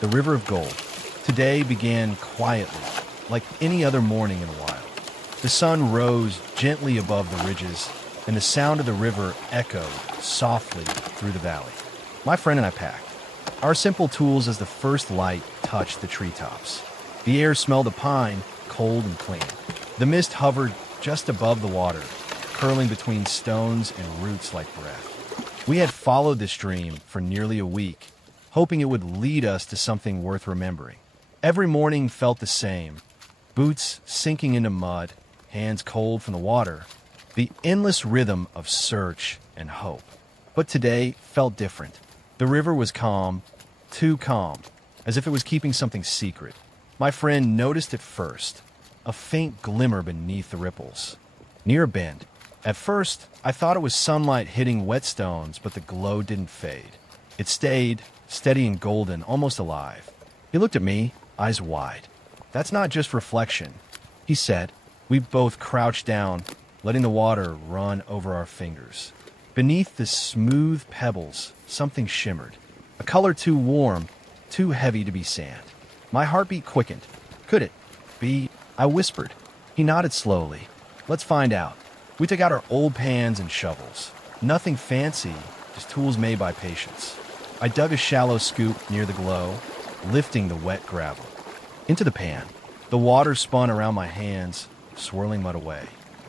the river of gold. Today began quietly, like any other morning in a while. The sun rose gently above the ridges, and the sound of the river echoed softly through the valley. My friend and I packed our simple tools as the first light touched the treetops. The air smelled of pine, cold and clean. The mist hovered just above the water, curling between stones and roots like breath. We had followed the stream for nearly a week, hoping it would lead us to something worth remembering. Every morning felt the same, boots sinking into mud, hands cold from the water, the endless rhythm of search and hope. But today felt different. The river was calm, too calm, as if it was keeping something secret. My friend noticed it first, a faint glimmer beneath the ripples, near a bend. At first, I thought it was sunlight hitting wet stones, but the glow didn't fade. It stayed, steady and golden, almost alive. He looked at me, eyes wide. "That's not just reflection," he said. We both crouched down, letting the water run over our fingers. Beneath the smooth pebbles, something shimmered, a color too warm, too heavy to be sand. My heartbeat quickened. "Could it be?" I whispered. He nodded slowly. "Let's find out." We took out our old pans and shovels. Nothing fancy, just tools made by patience. I dug a shallow scoop near the glow, lifting the wet gravel. Into the pan. The water spun around my hands, swirling mud away.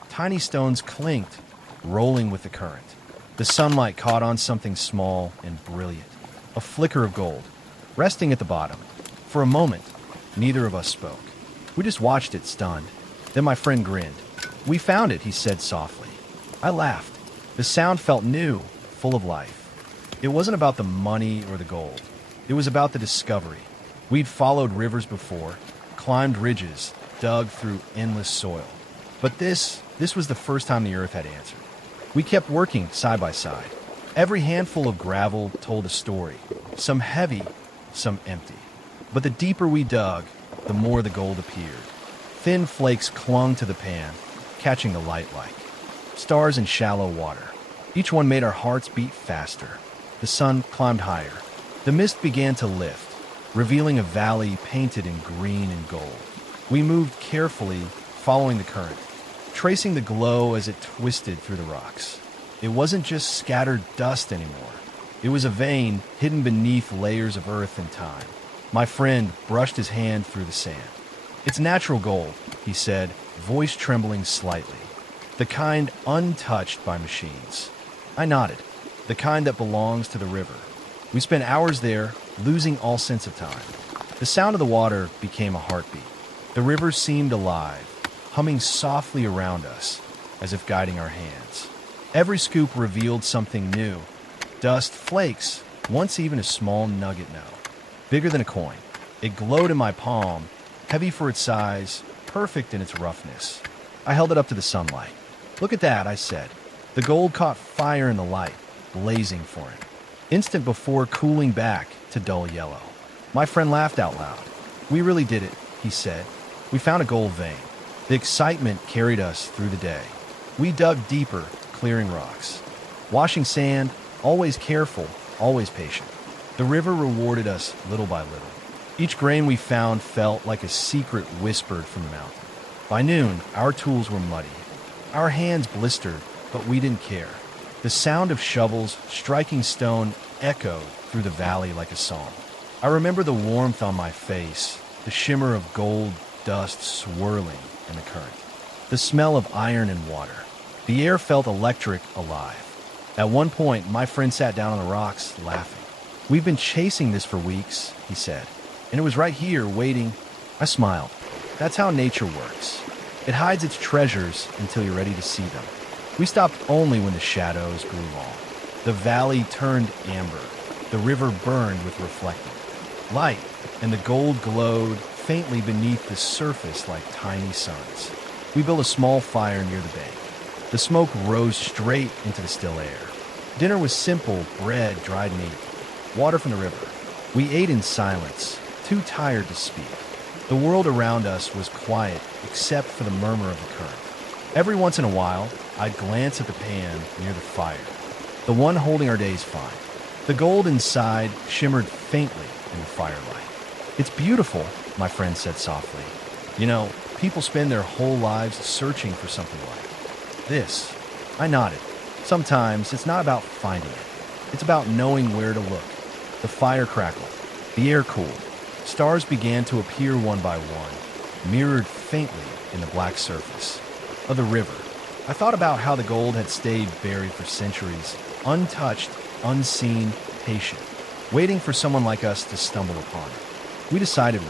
Tiny stones clinked, rolling with the current. The sunlight caught on something small and brilliant, a flicker of gold, resting at the bottom. For a moment, neither of us spoke. We just watched it, stunned. Then my friend grinned. "We found it," he said softly. I laughed. The sound felt new, full of life. It wasn't about the money or the gold. It was about the discovery. We'd followed rivers before, climbed ridges, dug through endless soil. But this was the first time the earth had answered. We kept working side by side. Every handful of gravel told a story, some heavy, some empty. But the deeper we dug, the more the gold appeared. Thin flakes clung to the pan, catching the light like stars in shallow water. Each one made our hearts beat faster. The sun climbed higher. The mist began to lift, revealing a valley painted in green and gold. We moved carefully, following the current, tracing the glow as it twisted through the rocks. It wasn't just scattered dust anymore. It was a vein hidden beneath layers of earth and time. My friend brushed his hand through the sand. "It's natural gold," he said, voice trembling slightly. "The kind untouched by machines." I nodded. "The kind that belongs to the river." We spent hours there, losing all sense of time. The sound of the water became a heartbeat. The river seemed alive, humming softly around us, as if guiding our hands. Every scoop revealed something new. Dust, flakes, once even a small nugget now. Bigger than a coin. It glowed in my palm, heavy for its size, perfect in its roughness. I held it up to the sunlight. "Look at that," I said. The gold caught fire in the light, blazing for it. Instant before cooling back to dull yellow. My friend laughed out loud. "We really did it," he said. "We found a gold vein." The excitement carried us through the day. We dug deeper, clearing rocks, washing sand, always careful, always patient. The river rewarded us little by little. Each grain we found felt like a secret whispered from the mountain. By noon, our tools were muddy. Our hands blistered, but we didn't care. The sound of shovels striking stone echoed through the valley like a song. I remember the warmth on my face, the shimmer of gold dust swirling in the current, the smell of iron and water. The air felt electric, alive. At one point, my friend sat down on the rocks, laughing. "We've been chasing this for weeks," he said, "and it was right here, waiting." I smiled. That's how nature works. It hides its treasures until you're ready to see them. We stopped only when the shadows grew long. The valley turned amber. The river burned with reflected light, and the gold glowed faintly beneath the surface like tiny suns. We built a small fire near the bank. The smoke rose straight into the still air. Dinner was simple: bread, dried meat, water from the river. We ate in silence, too tired to speak. The world around us was quiet except for the murmur of the current. Every once in a while, I'd glance at the pan near the fire, the one holding our day's find. The gold inside shimmered faintly in the firelight. It's beautiful, my friend said softly. You know, people spend their whole lives searching for something like this. I nodded. Sometimes it's not about finding it. It's about knowing where to look. The fire crackled. The air cooled. Stars began to appear one by one, mirrored faintly in the black surface of the river. I thought about how the gold had stayed buried for centuries, untouched, unseen, patient, waiting for someone like us to stumble upon it. We decided